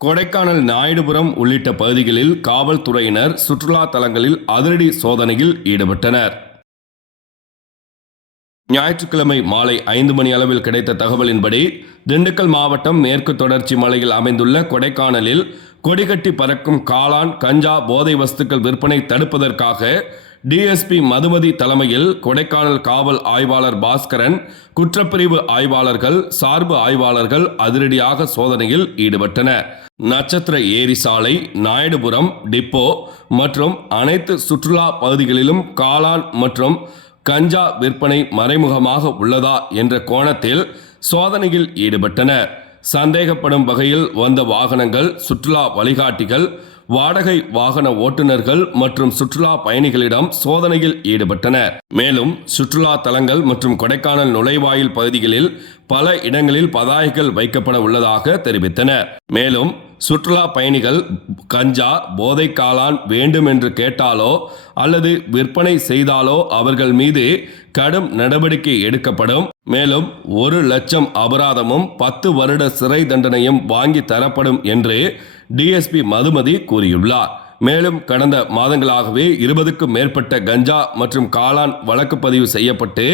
கொடைக்கானல் நாயுடுபுரம் உள்ளிட்ட பகுதிகளில் காவல்துறையினர் சுற்றுலா தலங்களில் அதிரடி சோதனையில் ஈடுபட்டனர். ஞாயிற்றுக்கிழமை மாலை 5 மணி அளவில் கிடைத்த தகவலின்படி திண்டுக்கல் மாவட்டம் மேற்கு தொடர்ச்சி மலையில் அமைந்துள்ள கொடைக்கானலில் கொடிகட்டி பறக்கும் காளான், கஞ்சா போதை வஸ்துக்கள் விற்பனை தடுப்பதற்காக டிஎஸ்பி மதுமதி தலைமையில் கொடைக்கானல் காவல் ஆய்வாளர் பாஸ்கரன், குற்றப்பிரிவு ஆய்வாளர்கள், சார்பு ஆய்வாளர்கள் அதிரடியாக சோதனையில் ஈடுபட்டனர். நட்சத்திர ஏரி சாலை, நாயுடுபுரம் டிப்போ மற்றும் அனைத்து சுற்றுலா பகுதிகளிலும் காளான் மற்றும் கஞ்சா விற்பனை மறைமுகமாக உள்ளதா என்ற கோணத்தில் சோதனையில் ஈடுபட்டனர். சந்தேகப்படும் வகையில் வந்த வாகனங்கள், சுற்றுலா வழிகாட்டிகள், வாடகை வாகன ஓட்டுநர்கள் மற்றும் சுற்றுலா பயணிகளிடம் சோதனையில் ஈடுபட்டனர். மேலும் சுற்றுலா தலங்கள் மற்றும் கொடைக்கானல் நுழைவாயில் பகுதிகளில் பல இடங்களில் பதாகைகள் வைக்கப்பட உள்ளதாக தெரிவித்தனர். மேலும் சுற்றுலா பயணிகள் கஞ்சா, போதை காளான் வேண்டும் என்று கேட்டாலோ அல்லது விற்பனை செய்தாலோ அவர்கள் மீது கடும் நடவடிக்கை எடுக்கப்படும். மேலும் 1 லட்சம் அபராதமும் 10 வருட சிறை தண்டனையும் வாங்கி தரப்படும் என்று டிஎஸ்பி மதுமதி கூறியுள்ளார். மேலும் கடந்த மாதங்களாகவே 20க்கும் மேற்பட்ட கஞ்சா மற்றும் காளான் வழக்கு பதிவு செய்யப்பட்டு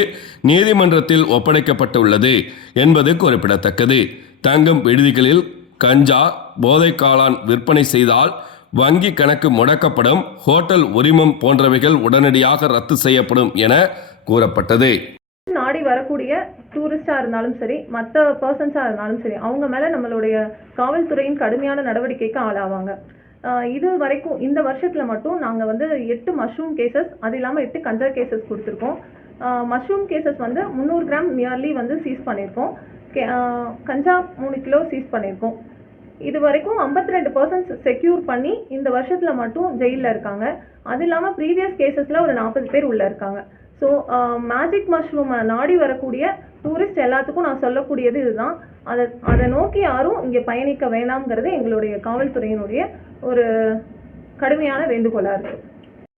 நீதிமன்றத்தில் ஒப்படைக்கப்பட்டுள்ளது என்பது குறிப்பிடத்தக்கது. தங்கும் விடுதிகளில் கஞ்சா, போதை காளான் விற்பனை செய்தால் வங்கி கணக்கு முடக்கப்படும், ஹோட்டல் உரிமம் போன்றவைகள் உடனடியாக ரத்து செய்யப்படும் என கூறப்பட்டது. நாடி வரக்கூடிய டூரிஸ்டாக இருந்தாலும் சரி, மற்ற பர்சன்ஸாக இருந்தாலும் சரி, அவங்க மேலே நம்மளுடைய காவல்துறையின் கடுமையான நடவடிக்கைக்கு ஆளாவாங்க. இது வரைக்கும் இந்த வருஷத்தில் மட்டும் நாங்கள் 8 மஷ்ரூம் கேசஸ், அது இல்லாமல் 8 கஞ்சா கேசஸ் கொடுத்துருக்கோம். Mushroom cases 300 gram nearly seize பண்ணியிருக்கோம். கஞ்சா 3 கிலோ சீஸ் பண்ணியிருக்கோம். இது வரைக்கும் 52% செக்யூர் பண்ணி இந்த வருஷத்தில் மட்டும் ஜெயிலில் இருக்காங்க. அது இல்லாமல் ப்ரீவியஸ் கேசஸில் ஒரு 40 பேர் உள்ளே இருக்காங்க. ஸோ மேஜிக் மஷ்ரூமை நாடி வரக்கூடிய டூரிஸ்ட் எல்லாத்துக்கும் நான் சொல்லக்கூடியது இதுதான். அதை நோக்கி யாரும் இங்கே பயணிக்க வேண்டாம்ங்கிறது எங்களுடைய காவல்துறையினுடைய ஒரு கடுமையான வேண்டுகோளாக இருக்குது.